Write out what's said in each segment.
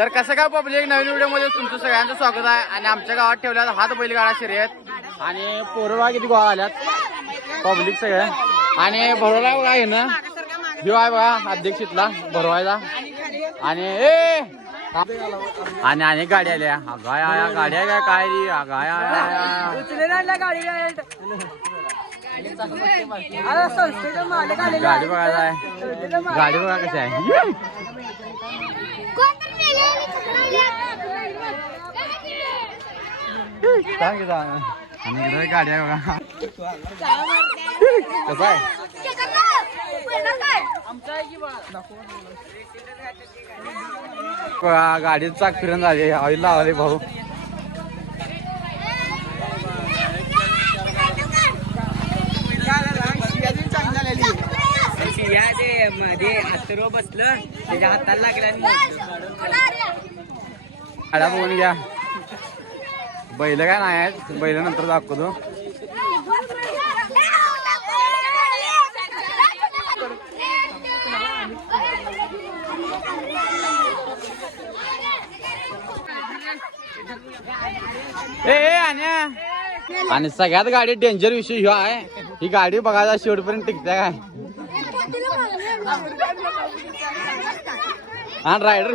तर कसं काय पब्लिक नवीन व्हिडिओमध्ये तुमचं सगळ्यांचं स्वागत आहे आणि आमच्या गावात ठेवल्यात हात बैलगाडा शर्यत. आणि पोरवा किती गोळा आल्यात पब्लिक सगळ्या आणि भरवला बघा आहे ना. ह्यो आहे बघा अध्यक्ष इथला भरवायला. आणि ए! आणि अनेक गाड्या आल्या. अगाय आया गाड्या काय काय रे? अगाय आया गाडी बघायला आहे. गाडी बघा कशी आहे. सांग. आणि इकडे गाडी आहे बघा कसं आहे गाडीत चाक फिरून झाली ऑइल लावले भाऊ मध्ये हातरो बसलं त्याच्या हाताला लागला गाड्या बघून घ्या. बैल काय नाही आहेत. बैल नंतर दाखवतो. ए आणि सगळ्यात गाडी डेंजर विषय ह्यो आहे. ही गाडी बघायला शेवटपर्यंत टिकते काय? हा रायडर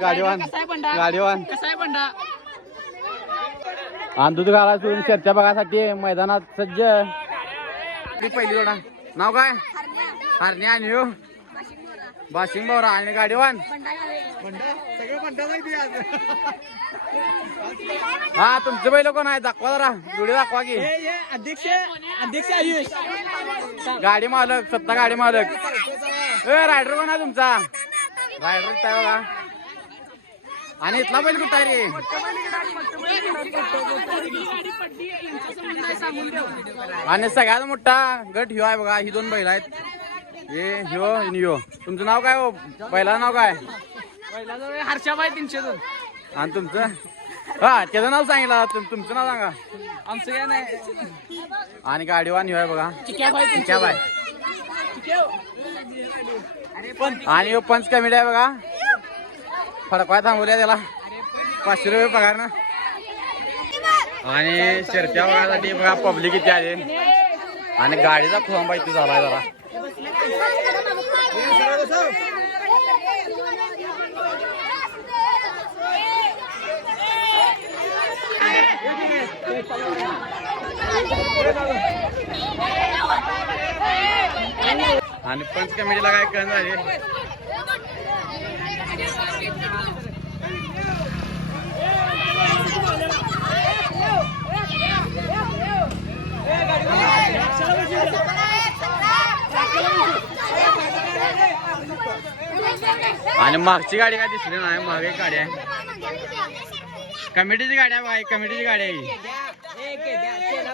गाडीवान. गाडीवान. आणि दूध घाला सोडून चर्चा बघासाठी मैदानात सज्ज. ती पहिली जोडा. नाव काय? हरण्या. आणि ह्यो? बाशिंग आणि गाडीवान? हा तुमचे बैल कोण आहे दाखवा जरा. जुडी दाखवा की. अध्यक्ष अध्यक्ष आयुष. गाडी मालक सत्ता गाडी मालक. ए रायडर कोण आहे तुमचा? रायडर काय बघा आणि इथला बैल कुठं आहे रे? आणि सगळ्यात मोठा गट ह्यो आहे बघा ही दोन बैल आहेत. हे ह्यो आणि ह्यो. तुमचं नाव काय हो? बैलाचं नाव काय? हर्षाबाई तीनशे दोन आणि तुमचं? हा त्याचं नाव सांगितलं. तुम- तुमचं नाव सांगा. आमचं काय नाही. आणि गाडीवान ह्यो आहे बघा. चिक्या बाय आणि पंच कमी आहे बघा. फडकवाय थांबवल्या त्याला? पाचशे रुपये पगार ना. आणि शर्त्या बघायसाठी बघा पब्लिक इथे आले. आणि गाडीचा खोंबा इथे झाला जरा. आणि पंच कमिटीला काय करणार आणि मागची गाडी काय दिसली नाही मागे गाडी आहे. कमिटीची गाडी आहे बघा कमिटीची गाडी आहे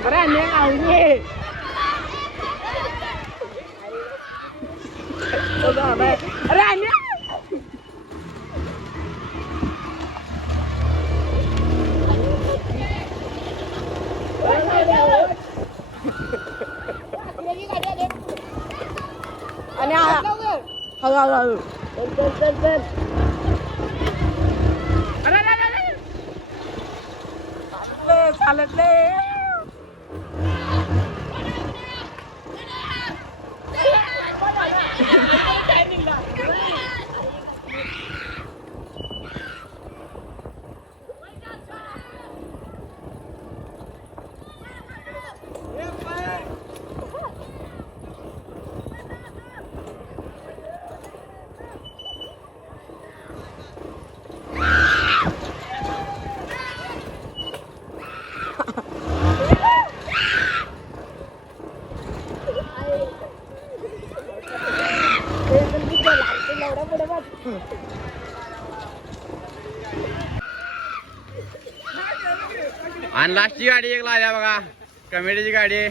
Berani awalnya. Berani. અને આ હવે હવે હવે Hallelujah. आणि लास्टची गाडी एक लाद्या बघा. कमेडीची गाडी.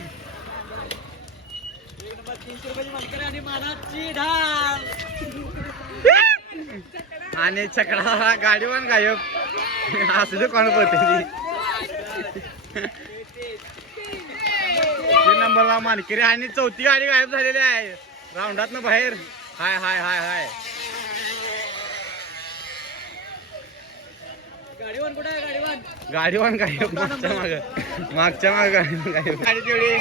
आणि चकडा गाडी पण गायब. असं कोण पडते तीन नंबरला मानकिरी आणि चौथी गाडी गायब झालेली आहे. राऊंडात बाहेर. हाय हाय हाय हाय. गाडीवान गायब मागच्या माग. मागच्या माग गाडी तेवढी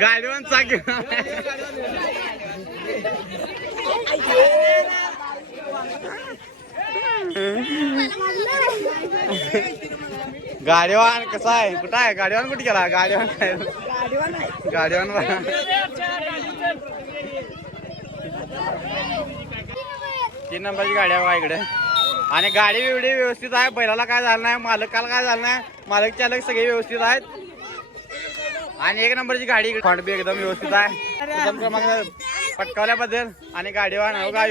गाडीवान चाक. गाडीवान कसा आहे? कुठं आहे? गाडीवान कुठे गेला? गाडीवान काय? गाडीवान बघा. तीन नंबरची गाडी आहे बघा इकडे. आणि गाडी एवढी व्यवस्थित आहे. बैलाला काय झालं नाही मालकाला काय झालं नाही मालक चालक सगळे व्यवस्थित आहेत. आणि एक नंबरची गाडी फंड बी एकदम व्यवस्थित आहे. प्रथम क्रमांक पटकावल्याबद्दल. आणि गाडीवान हो का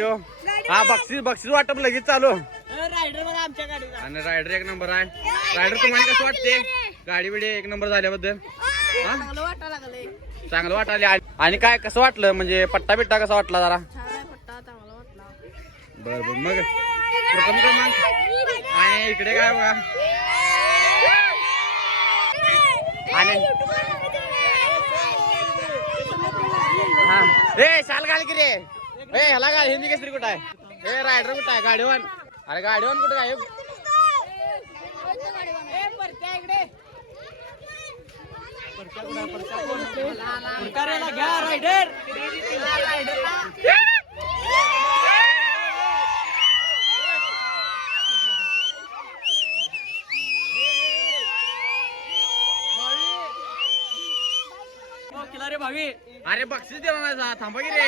हा? बक्षीस बक्षीस वाटप लगेच चालू. आणि रायडर एक नंबर आहे. रायडर तुम्हाला कसं वाटते गाडी बिडी एक नंबर झाल्याबद्दल. चांगलं वाटायला आणि काय कसं वाटलं? म्हणजे पट्टा बिट्टा कसा वाटला जरा? बर बर मग प्रथम क्रमांक आणि इकडे काय बघा आणि हा ए शाल घाल की रे ए ह्याला काय हिंदी कसरी कुठं आहे ए रायडर कुठं आहे गाडीवान अरे गाडीवान कुठं काय घ्या रायडर अरे बक्षीस देवा नाही जा, थांबा की रे.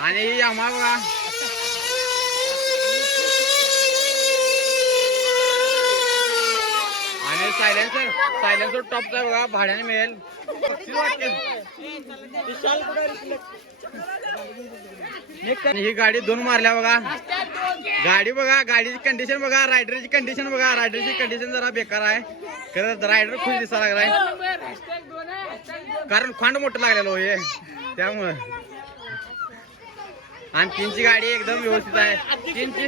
आणि ही आम्हा बघा. आणि सायलेन्सर सायलेन्सर टॉपचा बघा भाड्याने मिळेल. बक्षीस वाटते. ही गाडी दोन मारल्या बघा. गाडी बघा गाडीची कंडिशन बघा रायडरची कंडिशन बघा. रायडरची कंडिशन जरा बेकार आहे. खरं रायडर खुश दिसा लागलाय कारण खांड मोठं लागलेलं हो हे. त्यामुळं. आणि तीनची गाडी एकदम व्यवस्थित आहे. तीनची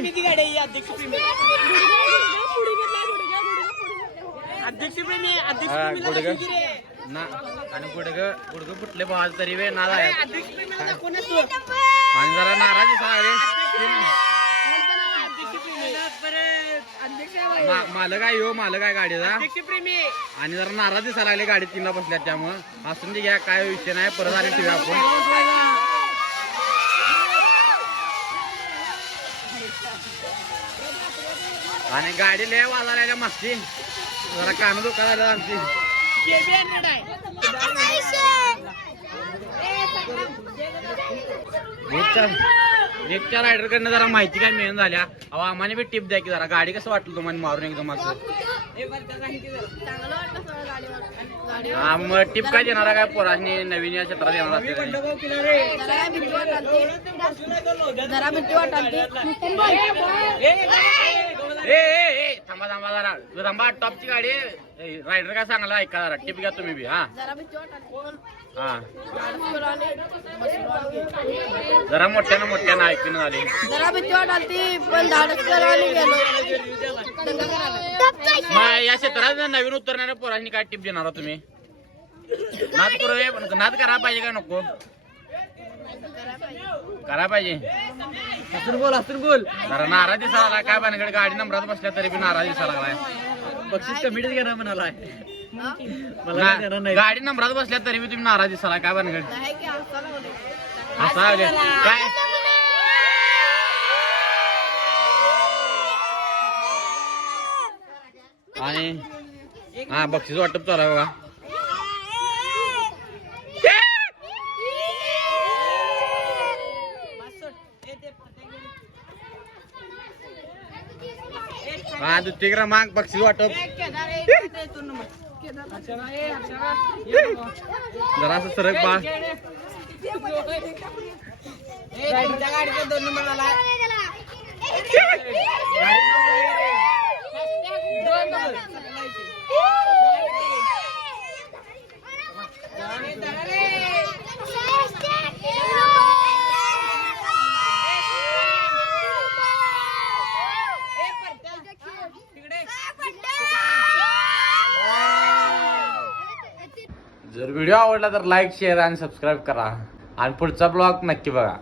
हा, गुडघं ना. आणि गुडघं गुडघं फुटले आज तरी वेळ नाद आहे आणि जरा नाराज दिसा लागले. मा- मालक आहे हो मालक आहे गाडीचा. आणि जरा नाराज दिसायला लागले गाडीत तीनला बसल्यात त्यामुळं. असून दे घ्या काय विषय नाही. परत आले ठेवूया आपण. आणि गाडी लय वाजायला मागची. जरा कान दुखा झालं आमची. वीकच्या रायडर कडनं जरा माहिती काय मिळून झाल्या. अहो आम्हाला बी टिप द्या की जरा. गाडी कसं वाटलं तुम्हाला मारून एकदम असं हा मग टिप काय देणार आहे काय पोरांनी? नवीन या क्षेत्रात येणार असते जरा भीती वाटाल ए ए ए थांबा थांबा जरा. तू थांबा टॉपची गाडी रायडर काय सांगायला ऐका जरा टिप घ्या तुम्ही बी हा. हा. जरा मोठ्यानं मोठ्यानं ऐकून जरा भीती ती पण धाडस करायला गेलो. मग या क्षेत्रात नवीन उतरणाऱ्या पोरांनी काय टिप देणार आहात तुम्ही? नाद करू हे, पण नाद करा पाहिजे का नको? करा पाहिजे. बोल हसून बोल. जरा नाराज दिसायला लागला काय पाण्याकडे गाडी नंबरात बसल्या तरी बी नाराज दिसायला लागलाय. बक्षीस कमिटीच घेणार म्हणालाय. ना- गाडी नंबरात बसल्या तरी बी तुम्ही नाराज दिसायला काय पाण्याकडे नाही की हसायला लागले. असं लागले काय? आणि हा बक्षीस वाटप चालू आहे बघा. हा द्वितीय क्रमांक बक्षीस वाटप जरा असं सरक पा गाडीचा दोन आवडला तर लाईक शेअर आणि सबस्क्राईब करा. आणि पुढचा ब्लॉग नक्की बघा.